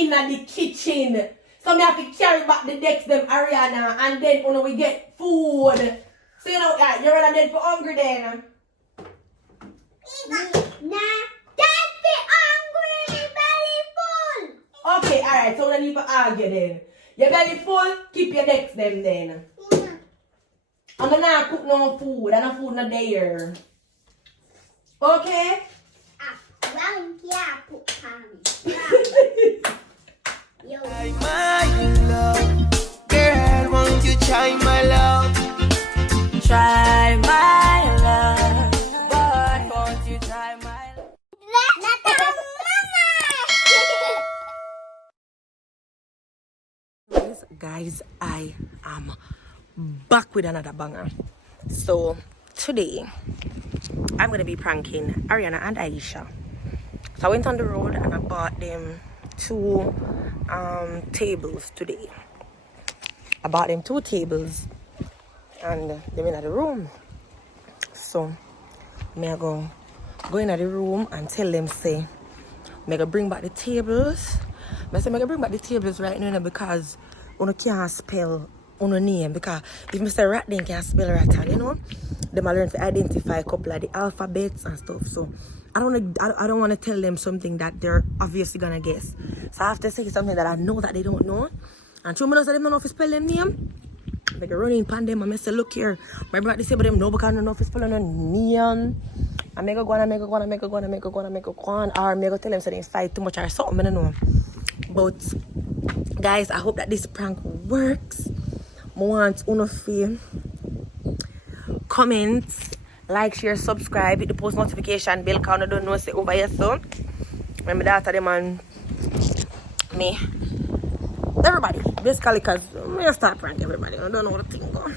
in the kitchen. So me have to carry back the decks them Ariana and then when we get food. So you know, you're rather dead for hungry then. Nah, that's the hungry belly full. Okay, alright, so we don't need to argue then. Your belly full, keep your decks them then. I'm gonna cook no food, and no food not there. Okay? Well, yeah, put palm. Yo. My love, girl, won't you try my love? Try my love, boy, won't you try my love? Guys, I am back with another banger. So today I'm gonna be pranking Ariana and Aisha. So I went on the road and I bought them two tables today. I bought them two tables and they're in the room. So I go in the room and tell them say I go bring back the tables. I say I go bring back the tables right now because you can't spell your name, because if Mr. Rat then can spell rat, and you know them I learn to identify a couple of the alphabets and stuff. So I don't want to tell them something that they're obviously gonna guess. So I have to say something that I know that they don't know. And two minutes them don't know if to spell them name. Like running pan them and I say, look here, my brother say but them no because I don't know if it's spelling a name. I make a go on, or I go tell them so they fight too much or something, I don't know. But guys, I hope that this prank works. I want uno to comment, like, share, subscribe, hit the post notification bell because I don't know say over here so. Remember that them and me. Everybody, basically, because I'm going to start prank everybody. I don't know what to think of.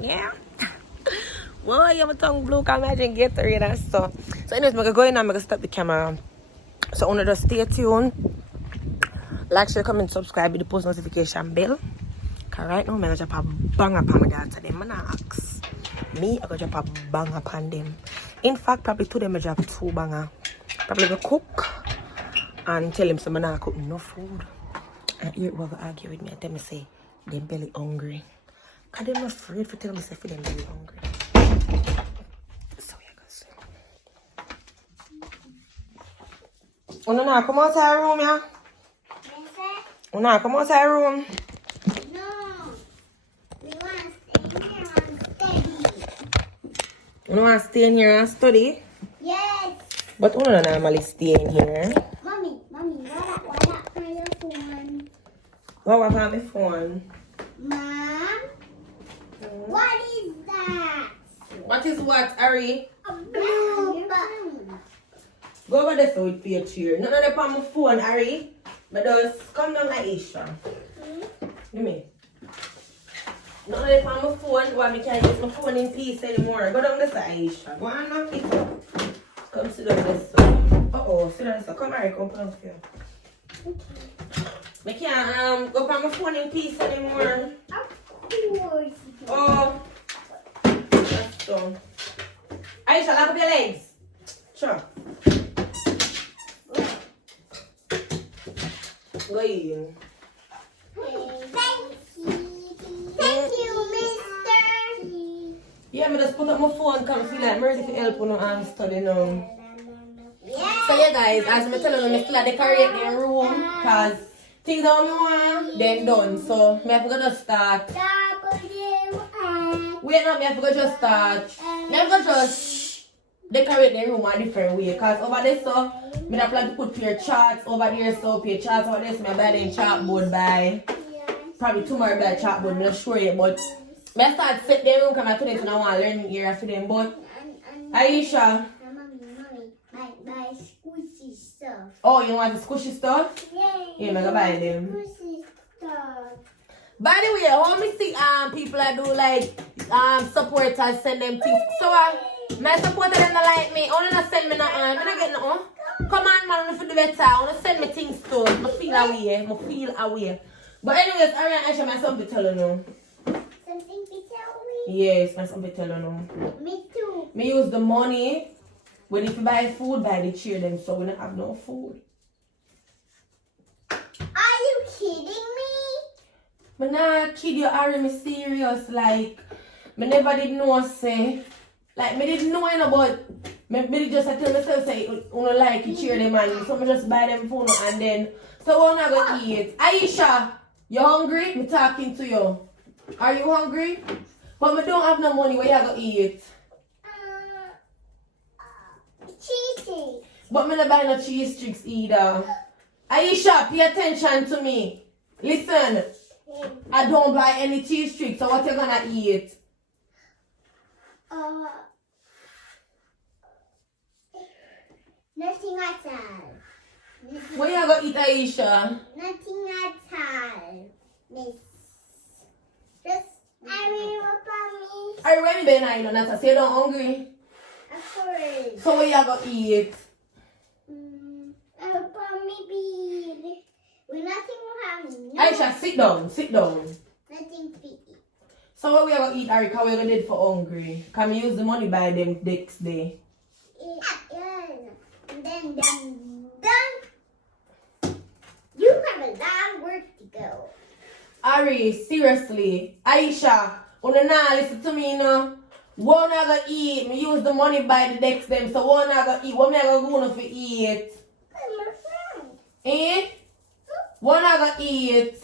Yeah. Well, you have a tongue blue, can imagine get rid of that stuff. So anyways, I'm going to go in and I'm going to stop the camera. So I want to just stay tuned. Like, share, comment, subscribe with the post notification bell. Because right now, I'm going to drop a bang upon my daughter. Them and ask me, I'm going to drop a bang upon them. In fact, probably two them I drop two banger. Probably going to cook and tell him someone not cook no food. And here will argue with me and tell me say them belly hungry. Because they're not afraid to tell me say for them belly hungry. So yeah, guys. Oh no, no, come outside the room, yeah? Oh no, come outside the room. No. We want to stay here and study. You don't want to stay in here and study? Yes. But you don't normally stay in here. Mommy, why not on your phone? What was on my phone? Mom? What is that? What is what, Ari? A blue button. Go over there so with your chair. None of them on my phone, Ari. But just come down like Aisha. Give me. None of them on my phone. Why I can't use my phone in peace anymore. Go down this Aisha. Go on, knock it up. Come sit down this. Uh-oh, sit down this. Come Ari, come down here. I can't go on my phone in peace anymore. Of course. Oh. That's so. Aisha, lock up your legs. Sure. Go in. Thank you, mister. Yeah, I just put up my phone because I feel like I'm ready to help you and study now. Yeah. So yeah guys, as I'm telling you, I still decorate the room because things that I want, they're done. So I have to just start. Wait, no, I have to just start. I have to just decorate the room a different way. Because over there, so I plan to put your charts over there. So your charts over there, so I buy the chalkboard by probably tomorrow by chalkboard. I'm not sure yet, but I start set the room because today so I want to learn area for them. But Aisha. My squishy stuff. Oh, you want the squishy stuff? Yeah, I'm gonna buy them. Squishy stuff. By the way, I want me see people that do like supporters send them things. So my supporter them not like me. Only not send me nothing. I not get nothing. Come on man, if you do better, I want to send me things too. I feel away. But anyways, I should have something to tell you now. Something to tell me? Yes, I have something to tell you now. Me too. Me use the money. When if you buy food, buy the cheer them so we don't have no food. Me nah kid you, Ari, me serious. Like, me never did know, say. Like, me didn't know, you know, but me did just tell myself, say, you don't like it, cheer them, and so me just buy them phone, and then, so we're not gonna eat. Aisha, you hungry? Me talking to you. Are you hungry? But me don't have no money, where you gonna eat? Cheese sticks. But me not buy no cheese sticks either. Aisha, pay attention to me. Listen, I don't buy any cheese sticks, so what you gonna eat? Nothing at all. Where you gonna eat, Aisha? Nothing at all, miss. Just, I mean, what about me? Are you ready, Ben? I know that. So you don't hungry? Of course. So where you gonna eat? About me be. We nothing will have no. Aisha, sit down, sit down. Nothing to eat. So what we are gonna eat, Ari? Cause we gonna need for hungry. Can we use the money buy them next day? Yeah. And then done. You have a long work to go. Ari, seriously. Aisha, you not listen to me, you know? What not gonna eat? Me use the money buy the next them. So what not gonna eat? What me gonna go for eat? I'm my friend. Eh? What not gonna eat?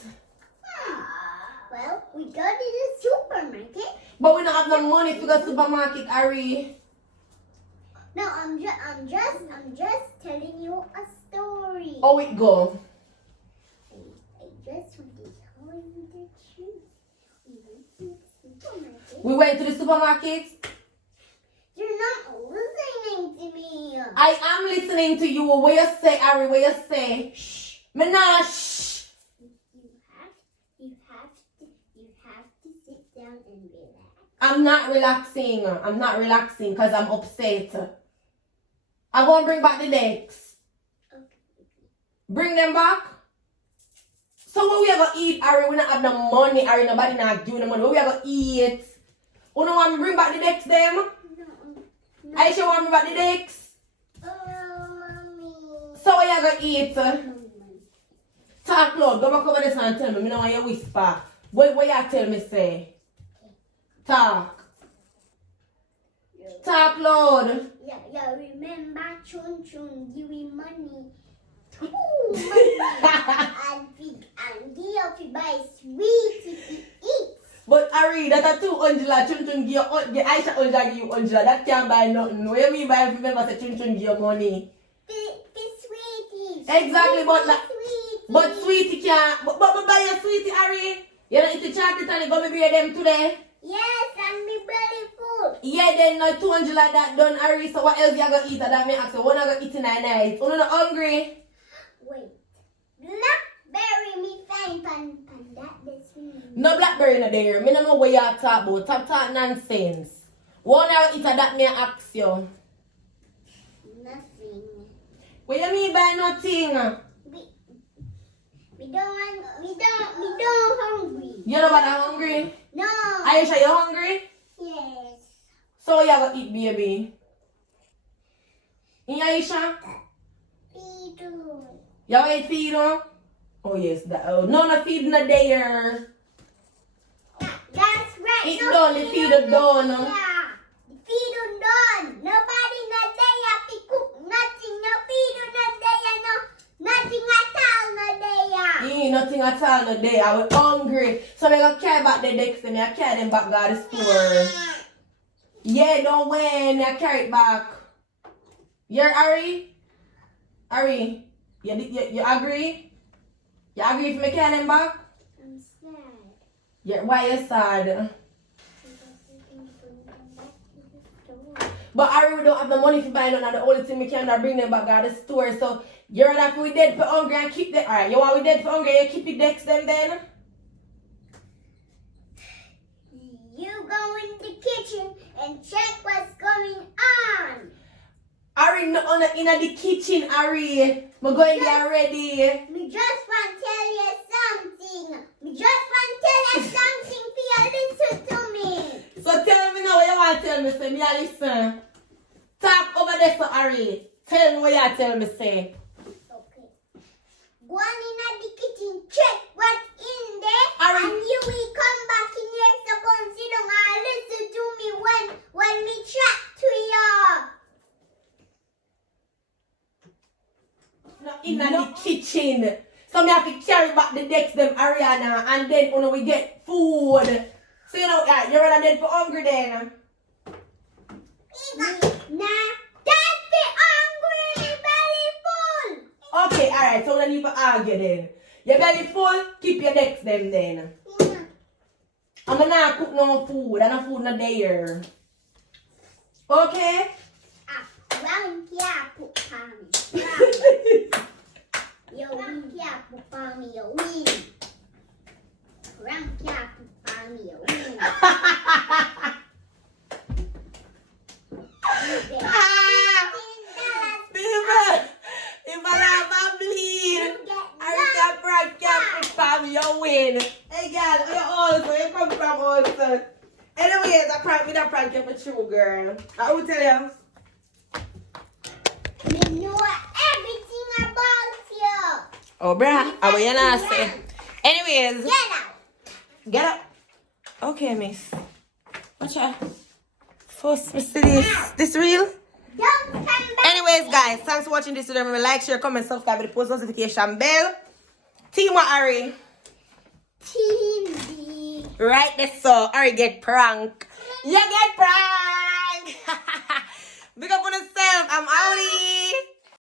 Well, we go to the supermarket. But we don't have no money to go to the supermarket, Ari. No, I'm just telling you a story. How it go? I just want to tell you the truth. We went to the supermarket. We went to the supermarket. You're not listening to me. I am listening to you. What you say, Ari? What you say? Shh. Me nah shh. You have to sit down and relax. I'm not relaxing. I'm not relaxing because I'm upset. I'm gonna bring back the decks. Okay. Bring them back. So what we are gonna eat, Ari? We not have no money, Ari. Nobody not give the money. What we are gonna eat? You know want me bring back the decks, them? No. Aisha want me back the decks. Mommy. So what you gonna eat? Talk loud. Go back over this and tell me. Me know want you whisper. What you tell me say? Talk. Talk loud. Yeah, remember Chun give me money. Ooh, money. and give up to buy sweet if you eat. But Ari, that a 200 Chun give Aisha 100 give you 100. That can't buy nothing. What you mean by remember say Chun give you money? The sweeties. Exactly, but Sweeties. but sweetie can't. But buy your sweetie, Ari. You don't eat the chocolate and you gonna be them today. Yes, and me belly full. Yeah, then no 200 like that done, Ari. So what else you gonna eat? That me ask you. What you gonna eat tonight night? You not hungry? Wait. Blackberry me fine pan that this week. No blackberry no there. Me no know what you talk about. Talk nonsense. What you gonna eat that me ask you? Nothing. What you mean by nothing? We don't hungry. You know about hungry? No. Aisha, you hungry? Yes. So what you gonna eat, baby? Aisha? Feed. You gonna eat feed, huh? Oh yes, that. Oh, no feed no there. That's right. It's done. The feed is done. Yeah. The feed is done. Nobody not there to cook nothing. No feed not there. No nothing at all not there. Nothing at all no day. I was hungry. So I gonna carry back the decks and I carry them back to the store. Yeah, don't win. I carry it back. You're Ari? Ari, you agree? You agree if me carry them back? I'm sad. Yeah, why you sad? But Ari, we don't have the money to buy none, and the only thing we can do bring them back to the store. So you're like we dead for hungry and keep them. Alright, you want we dead for hungry, you keep the decks them then? You go in the kitchen and check what's going on. Ari, no, in the kitchen, Ari. I'm going there already. Me just want to tell you something. Me just want to tell you something for you listen to me. So tell me now what you want to tell me, say. Me a listen. Talk over there, so Ari. Tell me what you tell me, say. Okay. Go on in the kitchen, check what's in there, Ari. and you in the kitchen. So me have to carry back the decks them Ariana and then when we get food. So you know, yeah, you're rather dead for hungry then. Nah, that's the hungry, belly full. Okay, alright, so we don't need to argue then. Your belly full, keep your decks them then. I'm gonna cook no food, and no food not there. Okay? Round here, put palm. Yo, win here, put palm, yo, win. Round here, put palm, yo, win. If I have a bleed, I can prank you from your win. Hey girl, where you come from also? Anyways, I prank you for true, girl. I will tell you. You know everything about you. Oh, bruh, I will not say. Anyways, Get out. get up. Okay, miss. Watch out. First, Mr. This real? Don't come back. Anyways, guys, thanks for watching this video. Remember, like, share, comment, subscribe with the post notification bell. Team what, Ari? Team B. Right there, so Ari get prank. You get prank. Big up on yourself. I'm outie.